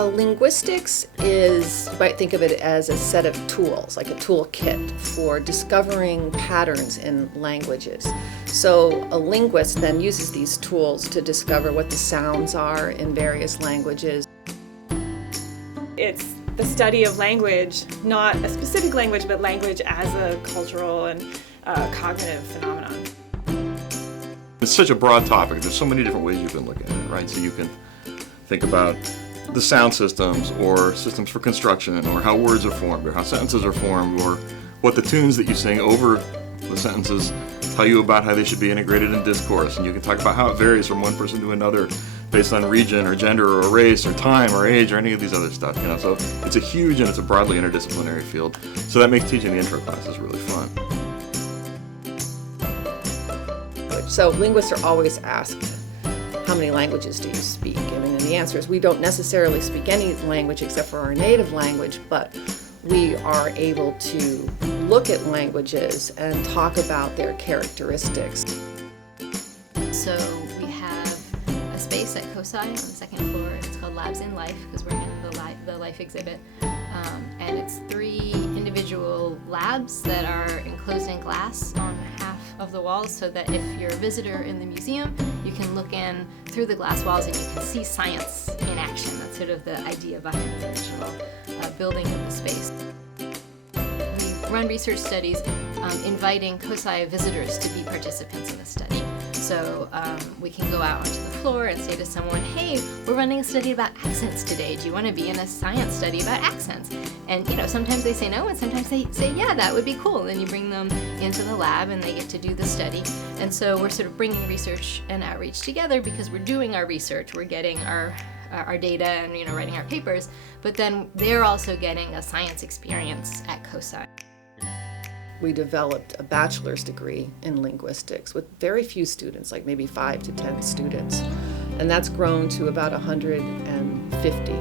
Linguistics is, you might think of it as a set of tools, like a toolkit for discovering patterns in languages. So a linguist then uses these tools to discover what the sounds are in various languages. It's the study of language, not a specific language, but language as a cultural and cognitive phenomenon. It's such a broad topic. There's so many different ways you can look at it, right? So you can think about the sound systems, or systems for construction, or how words are formed, or how sentences are formed, or what the tunes that you sing over the sentences tell you about how they should be integrated in discourse. And you can talk about how it varies from one person to another based on region or gender or race or time or age or any of these other stuff. So it's a huge and it's a broadly interdisciplinary field. So that makes teaching the intro classes really fun. So linguists are always asked, how many languages do you speak? And the answer is we don't necessarily speak any language except for our native language, but we are able to look at languages and talk about their characteristics. So we have a space at COSI on the second floor. It's called Labs in Life because we're in the Life exhibit. And it's 3 individual labs that are enclosed in glass on half of the walls, so that if you're a visitor in the museum, you can look in through the glass walls and you can see science in action. That's sort of the idea behind the original building of the space. We run research studies inviting COSI visitors to be participants in the study. So we can go out onto the floor and say to someone, hey, we're running a study about accents today. Do you want to be in a science study about accents? And sometimes they say no, and sometimes they say, yeah, that would be cool. And then you bring them into the lab and they get to do the study. And so we're sort of bringing research and outreach together because we're doing our research. We're getting our data and writing our papers, but then they're also getting a science experience at COSI. We developed a bachelor's degree in linguistics with very few students, like maybe 5 to 10 students. And that's grown to about 150.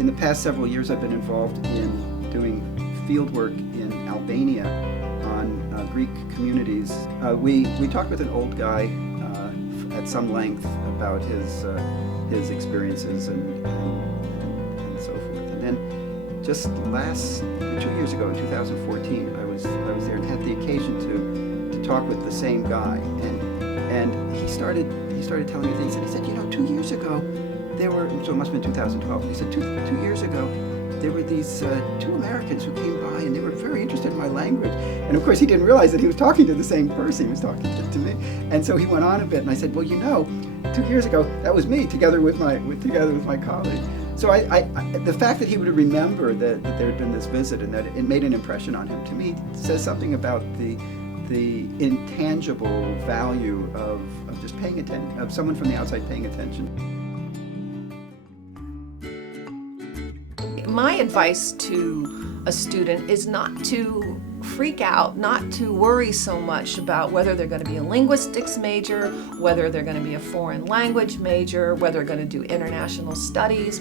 In the past several years, I've been involved in doing field work in Albania on Greek communities. We talked with an old guy at some length about his experiences and so forth. And then just 2 years ago, in 2014, I was there and had the occasion to talk with the same guy, and he started telling me things, and he said, 2 years ago, so it must have been 2012. He said, two years ago, there were these 2 Americans who came by, and they were very interested in my language. And of course, he didn't realize that he was talking to the same person. He was talking to me. And so he went on a bit, and I said, well, 2 years ago, that was me, together with my colleague. So the fact that he would remember that there had been this visit and that it made an impression on him, to me, says something about the intangible value of just paying attention, of someone from the outside paying attention. My advice to a student is not to freak out, not to worry so much about whether they're going to be a linguistics major, whether they're going to be a foreign language major, whether they're going to do international studies,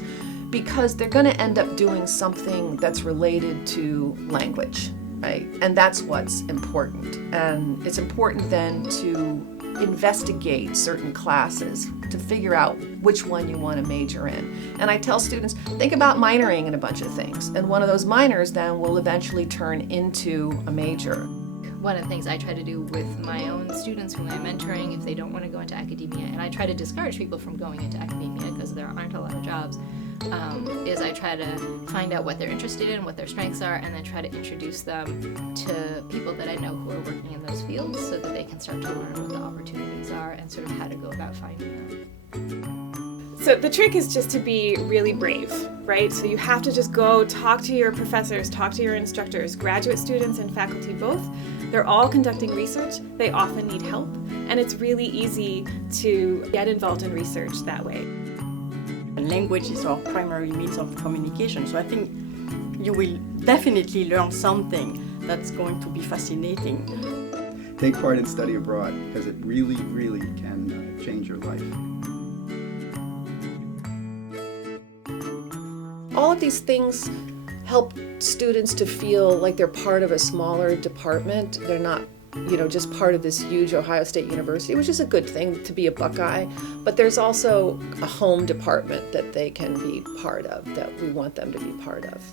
because they're going to end up doing something that's related to language, right? And that's what's important. And it's important then to investigate certain classes to figure out which one you want to major in. And I tell students, think about minoring in a bunch of things. And one of those minors then will eventually turn into a major. One of the things I try to do with my own students who I'm mentoring, if they don't want to go into academia, and I try to discourage people from going into academia because there aren't a lot of jobs, is I try to find out what they're interested in, what their strengths are, and then try to introduce them to people that I know who are working in those fields so that they can start to learn what the opportunities are and sort of how to go about finding them. So the trick is just to be really brave, right? So you have to just go talk to your professors, talk to your instructors, graduate students and faculty both. They're all conducting research. They often need help, and it's really easy to get involved in research that way. Language is our primary means of communication, so I think you will definitely learn something that's going to be fascinating. Take part in study abroad, because it really, really can change your life. All of these things help students to feel like they're part of a smaller department. They're not just part of this huge Ohio State University, which is a good thing to be a Buckeye, but there's also a home department that they can be part of, that we want them to be part of.